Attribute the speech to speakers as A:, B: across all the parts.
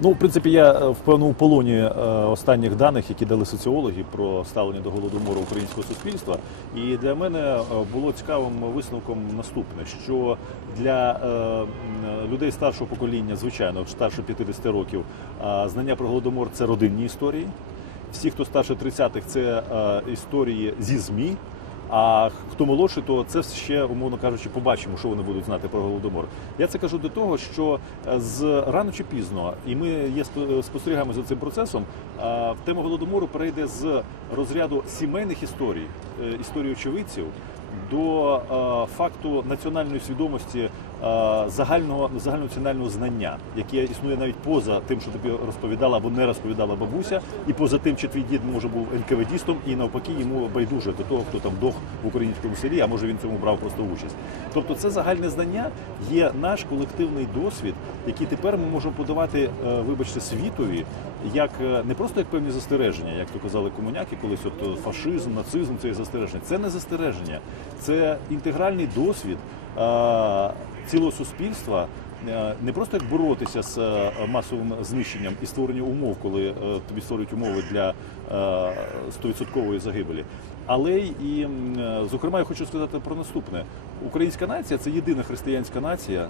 A: Ну, в принципі, я е, в певному полоні е, останніх даних, які дали соціологи про ставлення до голодомору українського суспільства. І для мене е, було цікавим висновком наступне: що для людей старшого покоління, звичайно, старше 50 років, знання про голодомор це родинні історії. Всі, хто старше 30-х, це історії зі ЗМІ. А хто молодший, то це ще, умовно кажучи, побачимо, що вони будуть знати про голодомор. Я це кажу до того, що е, з рано чи пізно, і ми є спо- спостерігаємо за цим процесом. е, Тема голодомору перейде з розряду сімейних історій, історії очевидців. До е, факту національної свідомості е, загального загальнонаціонального знання, яке існує навіть поза тим, що тобі розповідала або не розповідала бабуся, і поза тим, чи твій дід може був НКВДістом, і навпаки йому байдуже до того, хто там дох в українському селі, а може він цьому брав просто участь. Тобто, це загальне знання є наш колективний досвід, який тепер ми можемо подавати, е, вибачте, світові, як не просто як певні застереження, як то казали комуняки, колись от е, фашизм, нацизм це є застереження. Це не застереження, це інтегральний досвід цілого суспільства. е, Не просто як боротися з е, масовим знищенням і створення умов, коли е, тобі створюють умови для е, стовідсоткової загибелі, але і зокрема я хочу сказати про наступне: українська нація це єдина християнська нація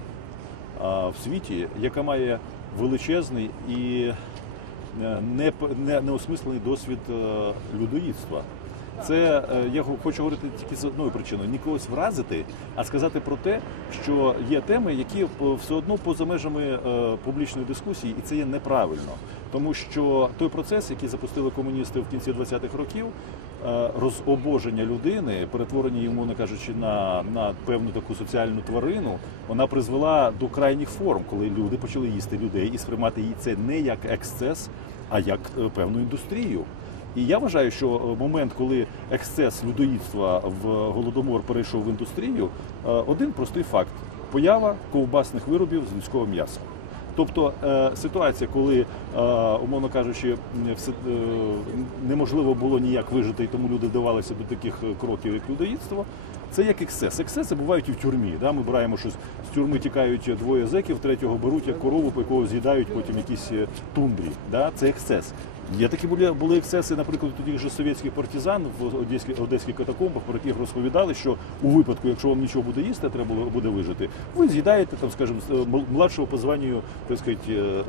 A: в світі, яка має величезний і не, не, неосмислений досвід людоїдства. Це е, я хочу говорити тільки з одною причиною: не когось вразити, а сказати про те, що є теми, які все одно поза межами е, публічної дискусії, і це є неправильно. Тому що той процес, який запустили комуністи в кінці 20-х років, е, розобоження людини, перетворення її, мовно кажучи, на, на певну таку соціальну тварину, вона призвела до крайніх форм, коли люди почали їсти людей і сприймати її це не як ексцес, а як певну індустрію. І я вважаю, що е, момент, коли ексцес людоїдства в голодомор перейшов в індустрію, е, один простий факт: поява ковбасних виробів з людського м'яса. Тобто е, ситуація, коли, умовно кажучи, неможливо було ніяк вижити, і тому люди вдавалися до таких кроків, як людоїдство, це як ексцес. Ексцеси бувають і в тюрмі. Да? Ми браємо щось з тюрми тікають двоє зеків, третього беруть як корову, по якого з'їдають потім якісь тундрі. Да? Це ексцес. Є такі були, були ексцеси, наприклад, тих же совєтських партизан в одеських, одеських катакомбах, про яких розповідали, що у випадку, якщо вам нічого буде їсти, треба буде вижити, ви з'їдаєте там, скажімо, е, мл- младшого по званню, так сказати, е,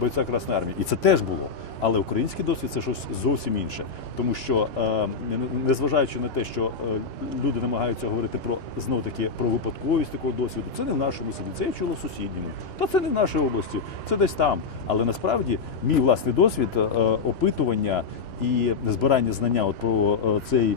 A: бойця Красної армії. І це теж було. Але український досвід це щось зовсім інше, тому що е, не- незважаючи на те, що люди намагаються говорити про знов таки про випадковість такого досвіду, це не в нашому селі, це я сусідньому. Та це не в нашій області, це десь там. Але насправді мій власний досвід опитування і збирання знання от про е, цей.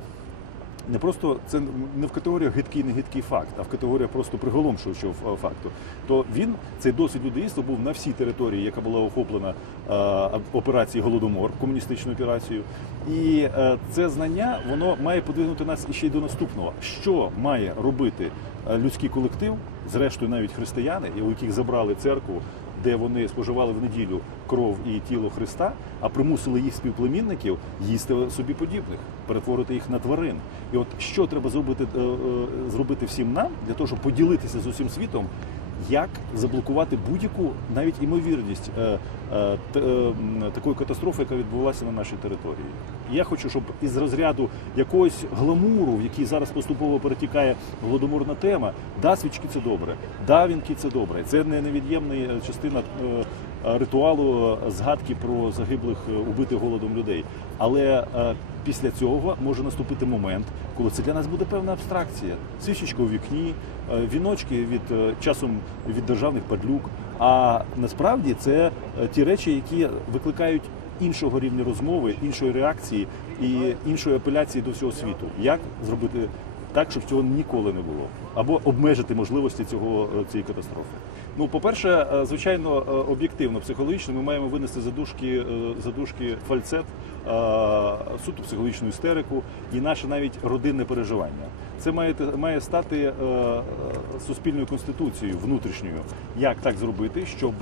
A: Не просто це не в категоріях гидкий, не гидкий факт, а в категоріях просто приголомшуючого факту. То він цей досвід людоїдства був на всій території, яка була охоплена е, операцією Голодомор, комуністичною операцією. І е, це знання воно має подвигнути нас іще й до наступного, що має робити е, людський колектив, зрештою навіть християни, у яких забрали церкву, де вони споживали в неділю кров і тіло Христа, а примусили їх співплемінників їсти собі подібних, перетворити їх на тварин. І от що треба зробити, е, е, зробити всім нам для того, щоб поділитися з усім світом, як заблокувати будь-яку навіть імовірність е, е, е, такої катастрофи, яка відбулася на нашій території. Я хочу, щоб із розряду якогось гламуру, в який зараз поступово перетікає голодоморна тема, да, свічки це добре, да, вінки це добре. Це не невід'ємна е, частина е, ритуалу е, згадки про загиблих е, убитих голодом людей. Але е, після цього може наступити момент, коли це для нас буде певна абстракція. Свічечка у вікні, віночки від часом від державних падлюк. А насправді це ті речі, які викликають іншого рівня розмови, іншої реакції і іншої апеляції до всього світу. Як зробити так, щоб цього ніколи не було, або обмежити можливості цього цієї катастрофи. Ну, по-перше, е, звичайно, е, об'єктивно, психологічно, ми маємо винести задушки, е, задушки фальцет, суто психологічну істерику і наше навіть родинне переживання. Це має, має стати суспільною конституцією внутрішньою. Як так зробити, щоб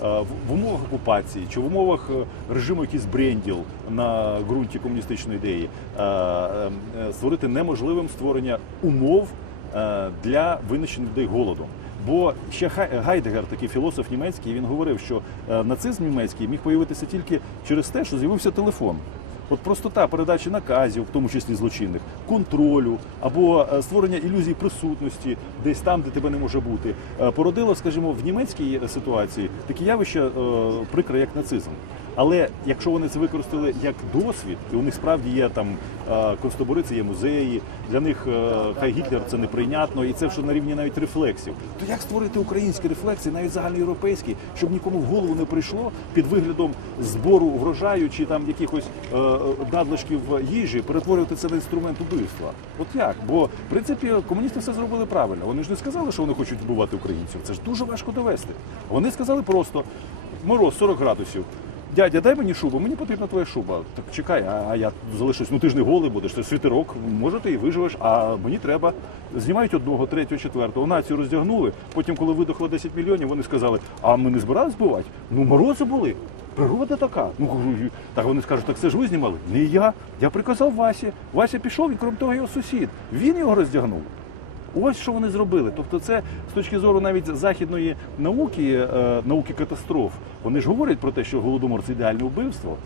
A: в, умовах окупації чи в умовах режиму якийсь бренділ на ґрунті комуністичної ідеї створити неможливим створення умов для винищення людей голодом. Бо ще Гайдегер, такий філософ німецький, він говорив, що е, нацизм німецький міг появитися тільки через те, що з'явився телефон. От простота передачі наказів, в тому числі злочинних, контролю або е, створення ілюзій присутності десь там, де тебе не може бути, е, породило, скажімо, в німецькій ситуації таке явище прикре, як нацизм. Але якщо вони це використали як досвід, і у них справді є там е, концтабори, це є музеї, для них е, хай Гітлер це неприйнятно, і це вже на рівні навіть рефлексів. То як створити українські рефлекси, навіть загальноєвропейські, щоб нікому в голову не прийшло під виглядом збору врожаю чи там якихось е, е, їжі, перетворювати це на інструмент убивства? От як? Бо в принципі комуністи все зробили правильно. Вони ж не сказали, що вони хочуть вбивати українців. Це ж дуже важко довести. Вони сказали просто мороз 40 градусів. Дядя, дай мені шубу, мені потрібна твоя шуба. Так чекай, а, я залишусь. Ну ти ж не голий будеш, це світерок, може ти і виживеш, а мені треба. Знімають одного, третього, четвертого. Націю роздягнули. Потім, коли видохло 10 мільйонів, вони сказали, а ми не збирались збивати? Ну морози були. Природа така. Ну так вони скажуть, так це ж ви знімали? Не я. Я приказав Васі. Вася пішов, і крім того, його сусід. Він його роздягнув. Ось що вони зробили. Тобто, це з точки зору навіть західної науки, е, науки катастроф. Вони ж говорять про те, що голодомор це ідеальне вбивство,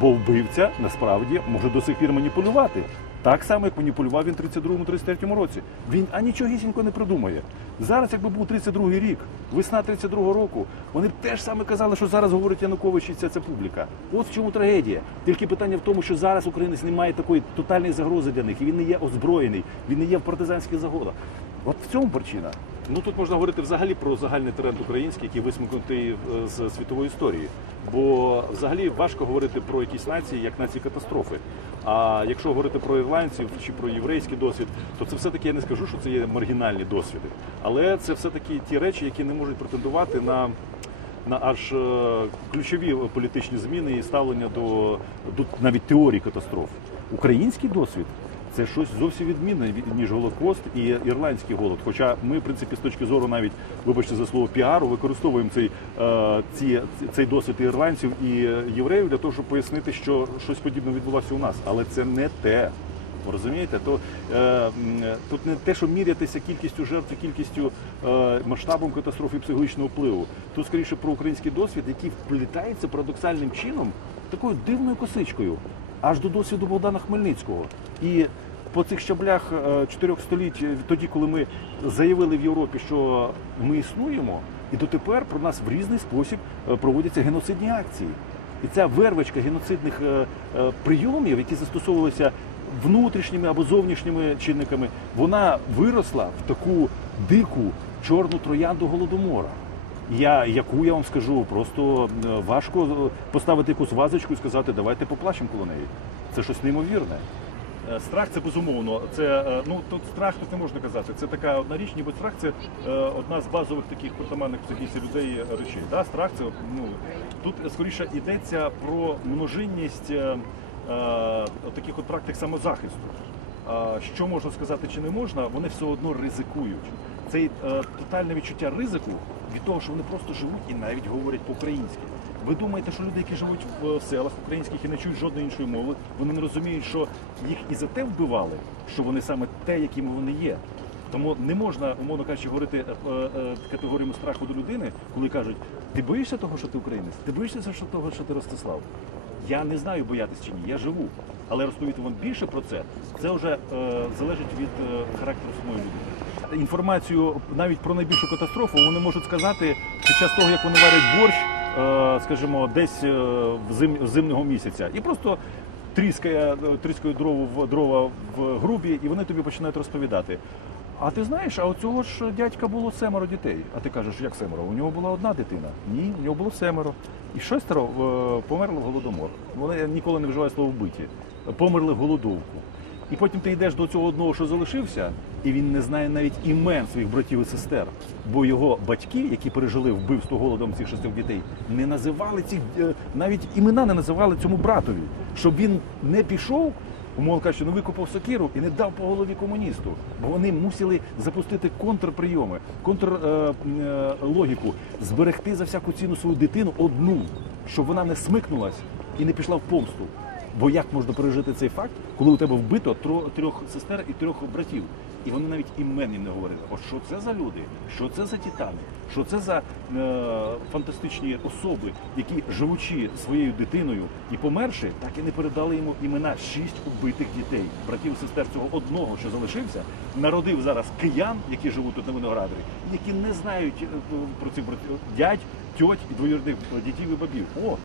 A: бо вбивця насправді може до сих пір маніпулювати. Так само, як маніпулював він в 32-33 році. Він анічогісінько не придумає. Зараз, якби був 32-й рік, весна 32-го року, вони б теж саме казали, що зараз говорить Янукович і ця, ця публіка. От в чому трагедія. Тільки питання в тому, що зараз українець не має такої тотальної загрози для них, і він не є озброєний, він не є в партизанських загонах. От в цьому причина. Ну тут можна говорити взагалі про загальний тренд український, який висмикнутий е, з світової історії. Бо взагалі важко говорити про якісь нації як нації катастрофи. А якщо говорити про ірландців чи про єврейський досвід, то це все-таки я не скажу, що це є маргінальні досвіди. Але це все-таки ті речі, які не можуть претендувати на на аж е, ключові політичні зміни і ставлення до, до навіть теорії катастроф. Український досвід це щось зовсім відмінне від- ніж Голокост і ірландський голод. Хоча ми, в принципі, з точки зору навіть, вибачте за слово піару, використовуємо цей, е, ці, цей досвід і ірландців і євреїв для того, щоб пояснити, що щось подібне відбулося у нас. Але це не те. Розумієте, то е, тут не те, що мірятися кількістю жертв, кількістю е, масштабом катастрофи психологічного впливу. Тут скоріше про український досвід, який вплітається парадоксальним чином такою дивною косичкою, аж до досвіду Богдана Хмельницького. І по цих щаблях е, чотирьох століть, е, тоді, коли ми заявили в Європі, що ми існуємо, і дотепер про нас в різний спосіб е, проводяться геноцидні акції. І ця вервочка геноцидних прийомів, які застосовувалися внутрішніми або зовнішніми чинниками, вона виросла в таку дику чорну троянду голодомора. Я, яку я вам скажу, просто е, важко е, поставити якусь вазочку і сказати, давайте поплачемо коло неї. Це щось неймовірне. Е, Страх це безумовно. Це ну тут страх тут не можна казати. Це така одна річ, ніби страх це одна з базових таких притаманних психіці людей речей. Да? Страх це ну тут скоріше йдеться про множинність таких от практик самозахисту. Що можна сказати чи не можна, вони все одно ризикують. Це е, тотальне відчуття ризику від того, що вони просто живуть і навіть говорять по-українськи. Ви думаєте, що люди, які живуть в е, селах українських і не чують жодної іншої мови, вони не розуміють, що їх і за те вбивали, що вони саме те, якими вони є. Тому не можна, умовно кажучи, говорити е, е, категоріями страху до людини, коли кажуть, ти боїшся того, що ти українець? Ти боїшся того, що ти Ростислав? Я не знаю, боятись чи ні, я живу. Але розповісти вам більше про це, це вже е, залежить від е, характеру самої людини. Інформацію навіть про найбільшу катастрофу вони можуть сказати під час того, як вони варять борщ, е, скажімо, десь е, в зим, зимнього місяця. І просто тріскає, е, тріскає дрова в дрова в грубі, і вони тобі починають розповідати. А ти знаєш, а у цього ж дядька було семеро дітей. А ти кажеш, як семеро? У нього була одна дитина. Ні, у нього було семеро. І шестеро померли в голодомор. Вони ніколи не вживають слово вбиті. Померли в голодовку. І потім ти йдеш до цього одного, що залишився, і він не знає навіть імен своїх братів і сестер. Бо його батьки, які пережили вбивство голодом цих шестьох дітей, не називали цих е, навіть імена не називали цьому братові, щоб він не пішов. Умовно кажучи, не викопав сокиру і не дав по голові комуністу, бо вони мусили запустити контрприйоми, контрлогіку, зберегти за всяку ціну свою дитину одну, щоб вона не смикнулась і не пішла в помсту. Бо як можна пережити цей факт, коли у тебе вбито трьох сестер і трьох братів? І вони навіть імен їм не говорили. От що це за люди? Що це за титани? Що це за е, фантастичні особи, які живучи своєю дитиною і померши, так і не передали йому імена шість убитих дітей, братів сестер цього одного, що залишився, народив зараз киян, які живуть тут на виноградарі, які не знають е, про цих братів дядь, тьоть і двоюрідних дітей і бабів. О,